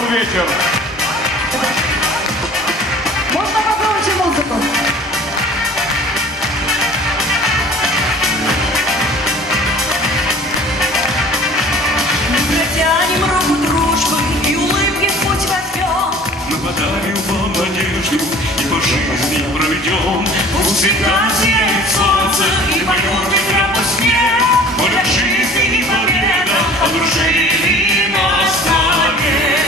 Добрый вечер. Можно погромче музыку? Протянем руку дружбы и улыбки в путь возьмем. Мы подарим вам надежду и по жизни проведем. Пусть всегда сияет солнце и полюбит радость снег. Воля жизни и победа одружили нас навек.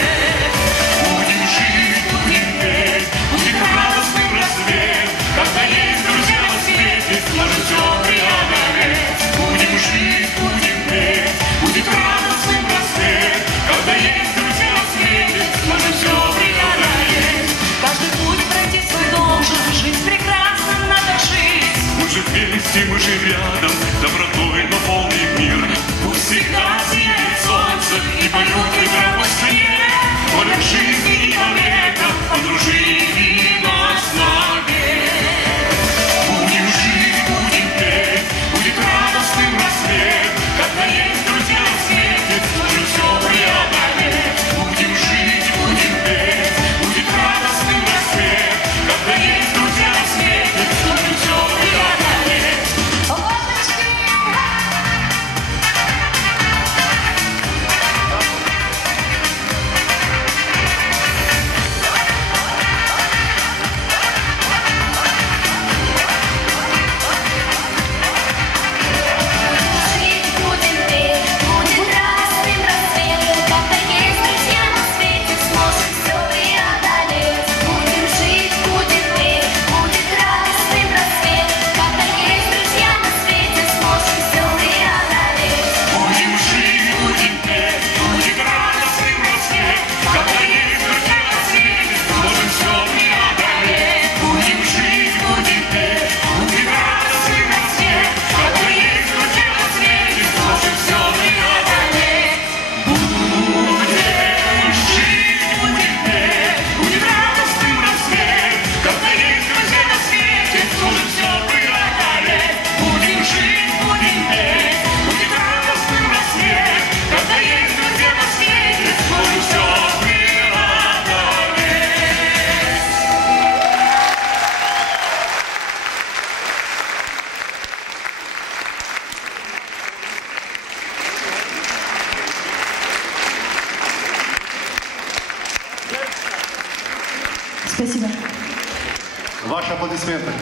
Будем жить, будем петь, будет радостным рассвет. Когда есть друзья на свете, сможем все преодолеть. Будем жить, будем петь, будет радостным рассвет. Когда есть друзья на свете, сможем все преодолеть. Каждый путь пройти свой должен, жизнь прекрасна, надо жить. Мы же вместе, мы же рядом, добротой наполнит мир. Пусть всегда сияет солнце и полюбит радость снег. Воля жизни и победа подружили нас навек. Будем жить, будем петь, будет радостным рассвет. Когда есть друзья на свете, сможем все преодолеть. Будем жить, будем петь, будет радостным рассвет. Когда есть друзья на свете, сможем все преодолеть. Лодочки! Жить будем петь, будет радостным рассвет. Когда есть друзья на свете, сможем все преодолеть. Будем жить, будем петь, будет радостным рассвет. Когда есть друзья на свете, сможем все преодолеть. Будем жить, будем петь, будет радостным рассвет. Когда есть друзья на свете, сможем все преодолеть. Будем жить, будем петь, будет радостным рассвет. Когда есть друзья на свете, сможем все преодолеть. Будем жить, будем петь, будет радостным рассвет. Когда есть друзья на свете, сможем все преодолеть. Будем жить, будем петь, будет радостным рассвет. Когда есть друзья на свете, сможем все преодолеть. Спасибо. Ваши аплодисменты.